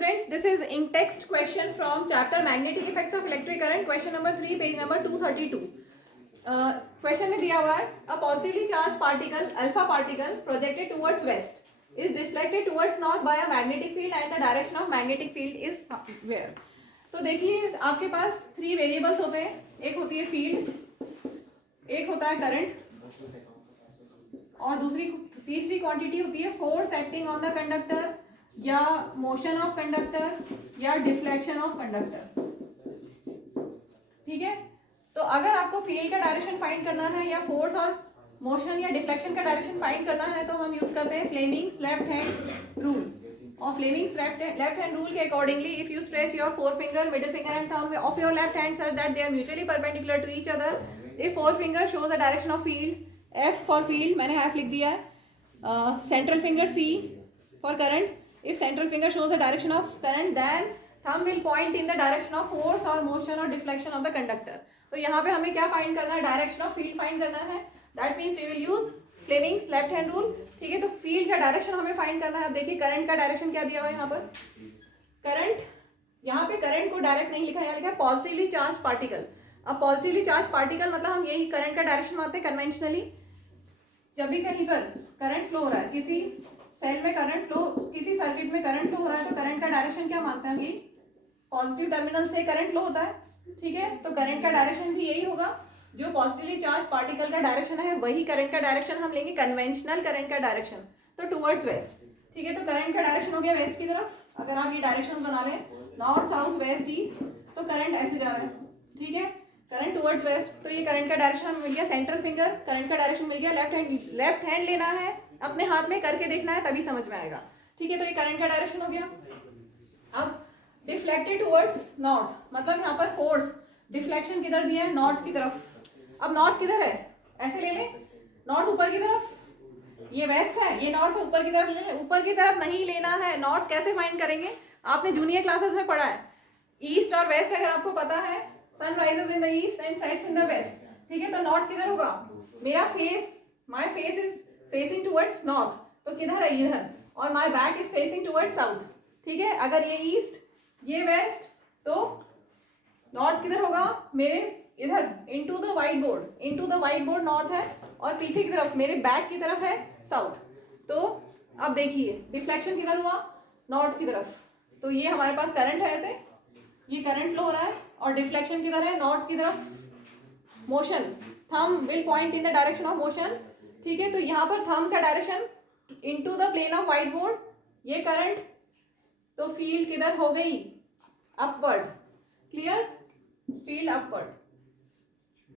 students, this is in text question from chapter Magnetic Effects of Electric Current, question number 3, page number 232. Question में दिया हुआ है a positively charged particle, alpha particle projected towards west is deflected towards north by a magnetic field and the direction of magnetic field is where. तो देखिए आपके पास 3 variables होते हैं, एक होती है फील्ड, एक होता है करंट और तीसरी क्वांटिटी होती है force acting on the conductor या मोशन ऑफ कंडक्टर या डिफ्लेक्शन ऑफ कंडक्टर. ठीक है, तो अगर आपको फील्ड का डायरेक्शन फाइंड करना है या फोर्स और मोशन या डिफ्लेक्शन का डायरेक्शन फाइंड करना है तो हम यूज करते हैं फ्लेमिंग्स लेफ्ट हैंड रूल. और फ्लेमिंग्स लेफ्ट हैंड रूल के accordingly if you stretch your forefinger, middle finger and thumb of your left hand such that they are mutually perpendicular to each other, if forefinger shows the direction of field, F for field मैंने F लिख दिया है, central finger C for current, if central finger shows the direction of current then thumb will point in the direction of force or motion or deflection of the conductor. तो यहाँ पे हमें क्या find करना है, डायरेक्शन ऑफ फील्ड फाइंड करना है. That means we will use Fleming's left hand rule. ठीक है, तो फील्ड का डायरेक्शन हमें फाइंड करना है. अब देखिए करंट का डायरेक्शन क्या दिया हुआ है यहाँ पर. करंट, यहाँ पे करंट को डायरेक्ट नहीं लिखा, यहाँ लिखा है पॉजिटिवली चार्ज पार्टिकल. अब पॉजिटिवली चार्ज पार्टिकल मतलब हम यही करंट का डायरेक्शन मानते हैं कन्वेंशनली. जब भी कहीं पर करंट फ्लो हो रहा है, किसी सेल में करंट फ्लो, किसी सर्किट में करंट फ्लो हो रहा है तो करंट का डायरेक्शन क्या मानते हैं हम, यही पॉजिटिव टर्मिनल से करंट फ्लो होता है. ठीक है, तो करंट का डायरेक्शन भी यही होगा. जो पॉजिटिवली चार्ज पार्टिकल का डायरेक्शन है वही करंट का डायरेक्शन हम लेंगे, कन्वेंशनल करंट का डायरेक्शन, तो टुवर्ड्स वेस्ट. ठीक है, तो करंट का डायरेक्शन हो गया वेस्ट की तरफ. अगर आप ये डायरेक्शन बना लें नॉर्थ साउथ वेस्ट ईस्ट, तो करंट ऐसे जा रहा है. ठीक है, करंट टुवर्ड्स वेस्ट, तो ये करंट का डायरेक्शन हमें मिल गया. सेंट्रल फिंगर, करंट का डायरेक्शन मिल गया. लेफ्ट हैंड लेना है, अपने हाथ में करके देखना है तभी समझ में आएगा. ठीक है, तो ये करंट का डायरेक्शन हो गया. अब डिफ्लेक्टेड टुवर्ड्स नॉर्थ, मतलब यहाँ पर फोर्स डिफ्लेक्शन किधर दिया है, नॉर्थ की तरफ. अब नॉर्थ किधर है, ऐसे ले लें, नॉर्थ ऊपर की तरफ, ये वेस्ट है, ये नॉर्थ ऊपर की तरफ ले लें. ऊपर की तरफ नहीं लेना है. नॉर्थ कैसे फाइंड करेंगे, आपने जूनियर क्लासेस में पढ़ा है. ईस्ट और वेस्ट अगर आपको पता है, sun rises in the east and sets in the west. ठीक है, तो नॉर्थ किधर होगा, मेरा face, my face is facing towards north, तो किधर है, इधर. और my back is facing towards south. ठीक है, अगर ये ईस्ट ये वेस्ट, तो नॉर्थ किधर होगा, मेरे इधर into the white board. Into the white board north है और पीछे की तरफ मेरे बैक की तरफ है साउथ. तो अब देखिए डिफ्लेक्शन किधर हुआ, नॉर्थ की तरफ. तो ये हमारे पास करंट है, ऐसे ये करंट फ्लो हो रहा है और डिफ्लेक्शन किधर है, नॉर्थ की तरफ. Motion, thumb will point in the direction of motion. ठीक है, तो यहाँ पर थंब का direction into the plane of white board, ये करंट, तो फील्ड किधर हो गई, अपवर्ड. Clear, field upward.